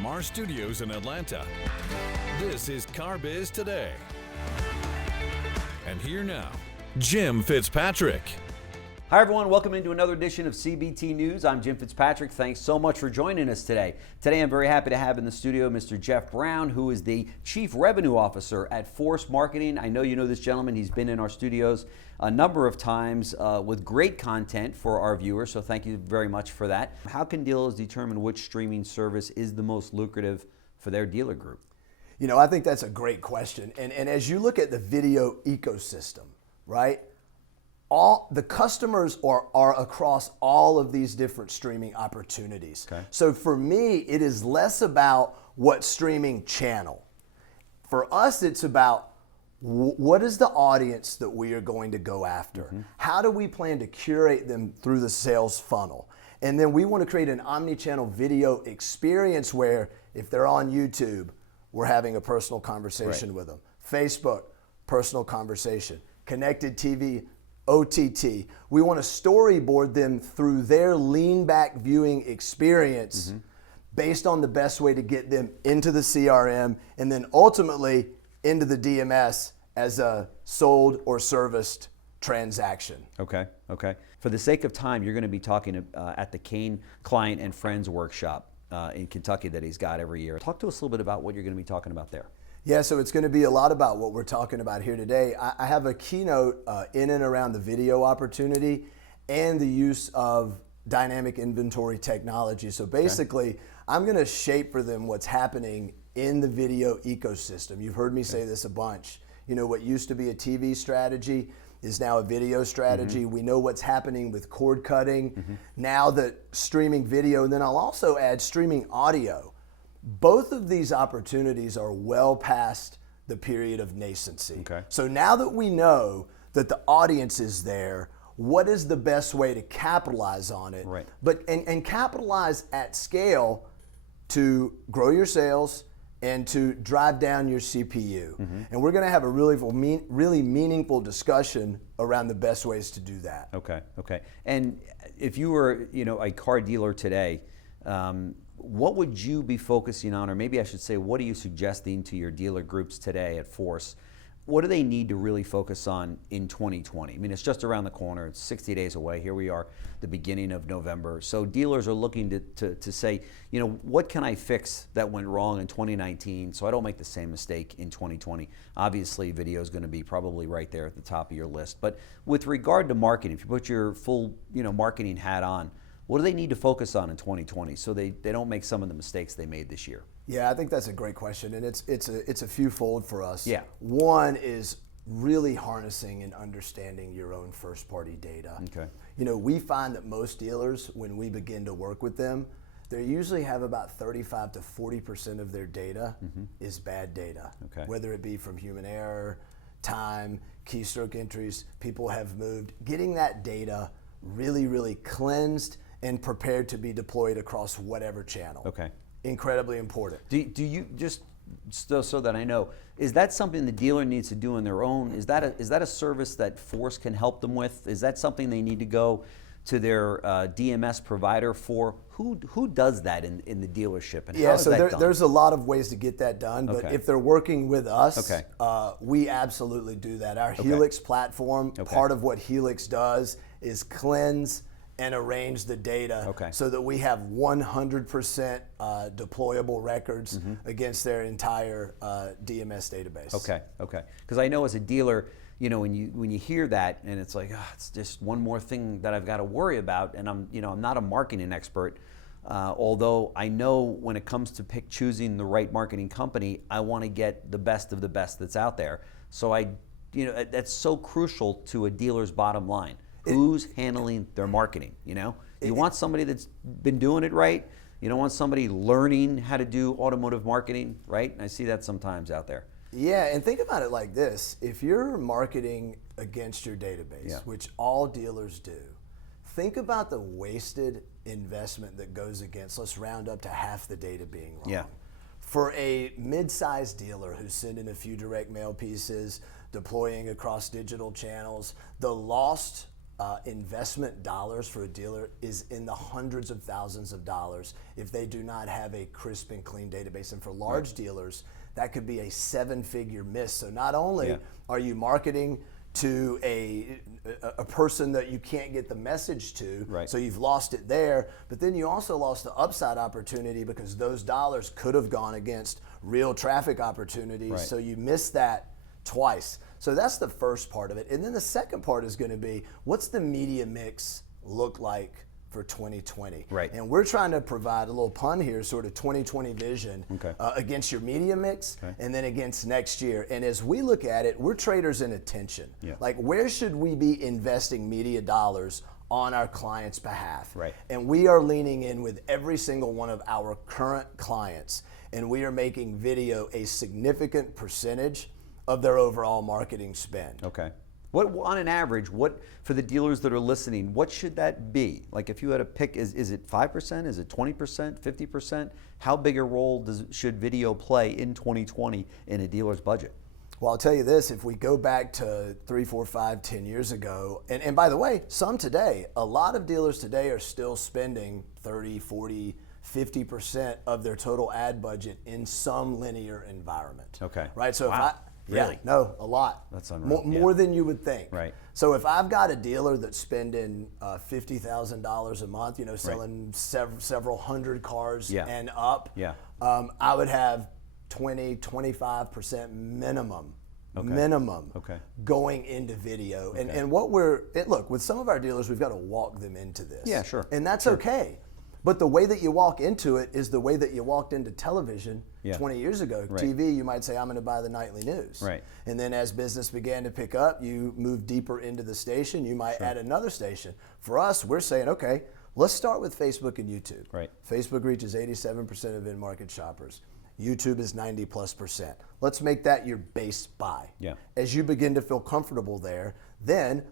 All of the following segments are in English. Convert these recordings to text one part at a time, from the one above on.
from our studios in Atlanta, this is Car Biz Today. And here now, Jim Fitzpatrick. Hi everyone, welcome into another edition of CBT News. I'm Jim Fitzpatrick. Thanks so much for joining us today. Today I'm very happy to have in the studio Mr. Jeff Brown, who is the Chief Revenue Officer at Force Marketing. I know you know this gentleman. He's been in our studios a number of times with great content for our viewers, so thank you very much for that. How can dealers determine which streaming service is the most lucrative for their dealer group? You know, I think that's a great question. And as you look at the video ecosystem, right? All the customers are across all of these different streaming opportunities. Okay. So for me, it is less about what streaming channel. For us, it's about what is the audience that we are going to go after? Mm-hmm. How do we plan to curate them through the sales funnel? And then we want to create an omni-channel video experience where if they're on YouTube, we're having a personal conversation with them. Facebook, personal conversation. Connected TV, OTT. We want to storyboard them through their lean back viewing experience based on the best way to get them into the CRM and then ultimately into the DMS as a sold or serviced transaction. Okay. For the sake of time, you're going to be talking at the Kane Client and Friends Workshop in Kentucky that he's got every year. Talk to us a little bit about what you're going to be talking about there. Yeah, so it's going to be a lot about what we're talking about here today. I have a keynote in and around the video opportunity and the use of dynamic inventory technology. So basically, I'm going to shape for them what's happening in the video ecosystem. You've heard me say this a bunch. You know, what used to be a TV strategy is now a video strategy. We know what's happening with cord cutting. Now that streaming video, and then I'll also add streaming audio. Both of these opportunities are well past the period of nascency. Okay. So now that we know that the audience is there, what is the best way to capitalize on it? Right. But and capitalize at scale to grow your sales and to drive down your CPU. And we're going to have a really meaningful discussion around the best ways to do that. Okay. And if you were, a car dealer today, what would you be focusing on, or maybe I should say, what are you suggesting to your dealer groups today at Force? What do they need to really focus on in 2020? I mean, it's just around the corner. It's 60 days away. Here we are, the beginning of November. So dealers are looking to say, what can I fix that went wrong in 2019 so I don't make the same mistake in 2020? Obviously, video is going to be probably right there at the top of your list. But with regard to marketing, if you put your full, marketing hat on, what do they need to focus on in 2020 so they don't make some of the mistakes they made this year? Yeah, I think that's a great question, and it's a fewfold for us. Yeah. One is really harnessing and understanding your own first-party data. Okay. We find that most dealers, when we begin to work with them, they usually have about 35 to 40% of their data is bad data. Okay. Whether it be from human error, time, keystroke entries, people have moved. Getting that data really, really cleansed and prepared to be deployed across whatever channel. Okay. Incredibly important. Do you, just so that I know, is that something the dealer needs to do on their own? Is that a service that Force can help them with? Is that something they need to go to their DMS provider for? Who does that in the dealership? And how is that done? There's a lot of ways to get that done, but if they're working with us, we absolutely do that. Our Helix platform, part of what Helix does is cleanse and arrange the data so that we have 100% deployable records against their entire DMS database. Okay. Because I know as a dealer, when you hear that and it's like, it's just one more thing that I've got to worry about, and I'm not a marketing expert. Although I know when it comes to choosing the right marketing company, I want to get the best of the best that's out there. So that's so crucial to a dealer's bottom line. Who's handling their marketing? You want somebody that's been doing it right. You don't want somebody learning how to do automotive marketing, right? And I see that sometimes out there. Yeah, and think about it like this. If you're marketing against your database, which all dealers do, think about the wasted investment that goes against, let's round up to half the data being wrong. Yeah. For a mid-sized dealer who's sending a few direct mail pieces, deploying across digital channels, the lost investment dollars for a dealer is in the hundreds of thousands of dollars if they do not have a crisp and clean database. And for large dealers, that could be a 7-figure miss. So not only are you marketing to a person that you can't get the message to, so you've lost it there, but then you also lost the upside opportunity because those dollars could have gone against real traffic opportunities, so you missed that twice. So that's the first part of it. And then the second part is going to be, what's the media mix look like for 2020? And we're trying to provide a little pun here, sort of 2020 vision against your media mix and then against next year. And as we look at it, we're traders in attention. Like, where should we be investing media dollars on our clients' behalf? And we are leaning in with every single one of our current clients, and we are making video a significant percentage of their overall marketing spend. What, on an average, what, for the dealers that are listening, what should that be? Like, if you had to pick, is it 5%? Is it 20%? 50%? How big a role should video play in 2020 in a dealer's budget? Well, I'll tell you this, if we go back to 3, 4, 5, 10 years ago, and by the way, some today, a lot of dealers today are still spending 30, 40, 50% of their total ad budget in some linear environment. Right? So if I, Really? No, a lot. That's unreal. More than you would think. So if I've got a dealer that's spending $50,000 a month, you know, selling several hundred cars and up, I would have 20, 25% minimum going into video. And what look, with some of our dealers, we've got to walk them into this. And that's okay. But the way that you walk into it is the way that you walked into television 20 years ago. TV, you might say, I'm going to buy the nightly news. And then as business began to pick up, you move deeper into the station. You might add another station. For us, we're saying, okay, let's start with Facebook and YouTube. Facebook reaches 87% of in-market shoppers. YouTube is 90+%. Let's make that your base buy. As you begin to feel comfortable there, then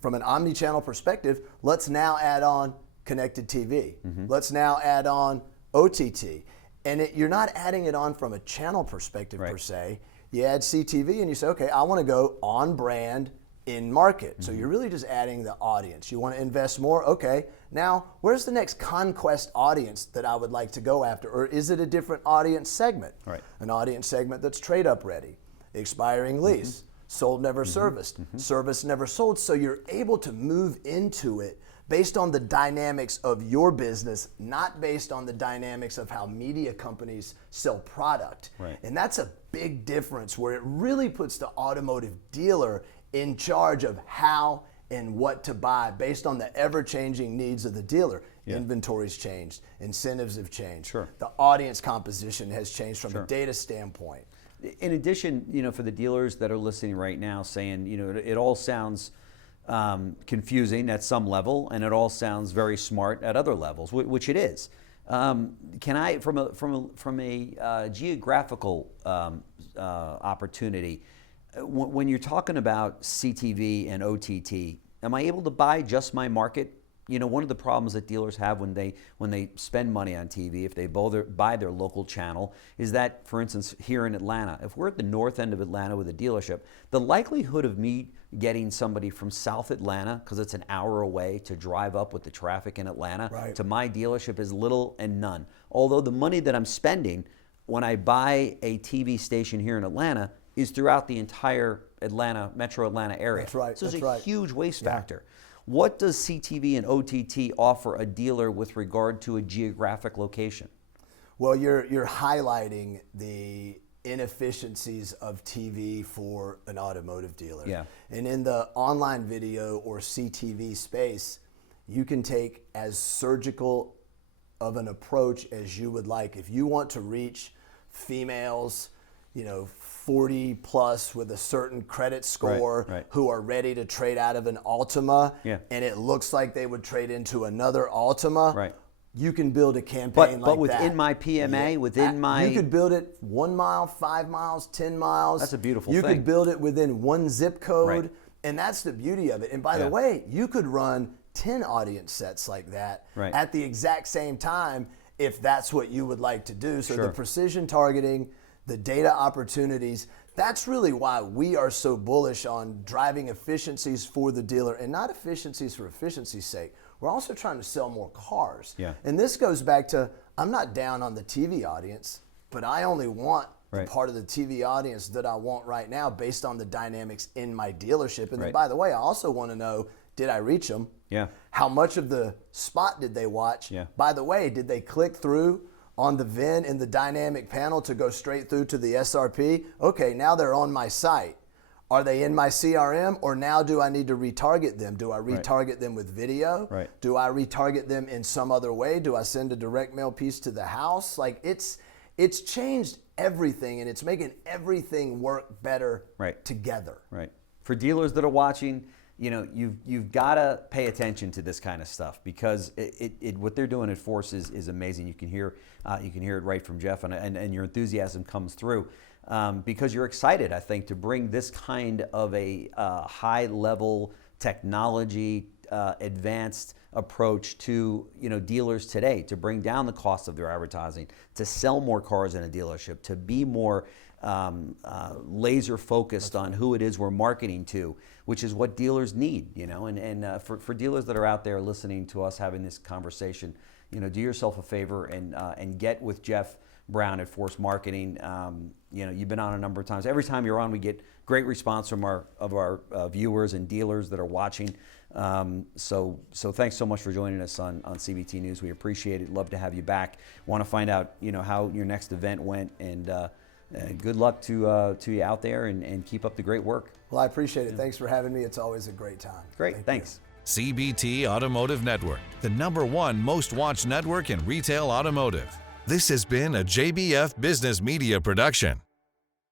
from an omni-channel perspective, let's now add on connected TV. Let's now add on OTT. And you're not adding it on from a channel perspective per se. You add CTV and you say, okay, I want to go on brand in market. So you're really just adding the audience. You want to invest more? Okay, now where's the next conquest audience that I would like to go after? Or is it a different audience segment? An audience segment that's trade up ready, expiring lease, sold never serviced, service never sold. So you're able to move into it based on the dynamics of your business, not based on the dynamics of how media companies sell product. And that's a big difference where it really puts the automotive dealer in charge of how and what to buy based on the ever-changing needs of the dealer. Inventory's changed, incentives have changed, the audience composition has changed from a data standpoint. In addition, you know, for the dealers that are listening right now saying, you know, it all sounds confusing at some level, and it all sounds very smart at other levels, which it is. Can I, from a geographical opportunity, when you're talking about CTV and OTT, am I able to buy just my market? You know, one of the problems that dealers have when they spend money on TV, if they buy their local channel, is that, for instance, here in Atlanta, if we're at the north end of Atlanta with a dealership, the likelihood of me getting somebody from South Atlanta, because it's an hour away to drive up with the traffic in Atlanta, to my dealership is little and none. Although the money that I'm spending when I buy a TV station here in Atlanta is throughout the entire metro Atlanta area. So it's a huge waste factor. What does CTV and OTT offer a dealer with regard to a geographic location? Well, you're highlighting the inefficiencies of TV for an automotive dealer. And in the online video or CTV space, you can take as surgical of an approach as you would like. If you want to reach females, you know, 40 plus with a certain credit score who are ready to trade out of an Altima, and it looks like they would trade into another Altima, you can build a campaign like that. But within my PMA, within my... You could build it 1 mile, 5 miles, 10 miles. That's a beautiful thing. You could build it within one zip code, and that's the beauty of it. And by the way, you could run 10 audience sets like that at the exact same time if that's what you would like to do. So the precision targeting, the data opportunities, That's really why we are so bullish on driving efficiencies for the dealer, and not efficiencies for efficiency's sake. We're also trying to sell more cars. Yeah. And this goes back to, I'm not down on the TV audience, but I only want the part of the TV audience that I want right now based on the dynamics in my dealership. And then, by the way, I also want to know, did I reach them? Yeah. How much of the spot did they watch? Yeah. By the way, did they click through on the VIN in the dynamic panel to go straight through to the SRP? Okay, now they're on my site. Are they in my CRM, or now do I need to retarget them? Do I retarget them with video? Right. Do I retarget them in some other way? Do I send a direct mail piece to the house? Like, it's changed everything, and it's making everything work better together. Right. For dealers that are watching, you know, you've got to pay attention to this kind of stuff, because what they're doing at Force is amazing. You can hear it right from Jeff, and your enthusiasm comes through, because you're excited, I think, to bring this kind of a high level technology advanced approach to, you know, dealers today, to bring down the cost of their advertising, to sell more cars in a dealership, to be more laser focused on who it is we're marketing to, which is what dealers need, you know. And for dealers that are out there listening to us having this conversation, you know, do yourself a favor and get with Jeff Brown at Force Marketing. You know, you've been on a number of times. Every time you're on, we get great response from our viewers and dealers that are watching. So thanks so much for joining us on CBT News. We appreciate it. Love to have you back. Want to find out, you know, how your next event went, and good luck to you out there, and keep up the great work. Well, I appreciate it. Thanks for having me. It's always a great time. Great. Thanks. CBT Automotive Network, the #1 most watched network in retail automotive. This has been a JBF Business Media production.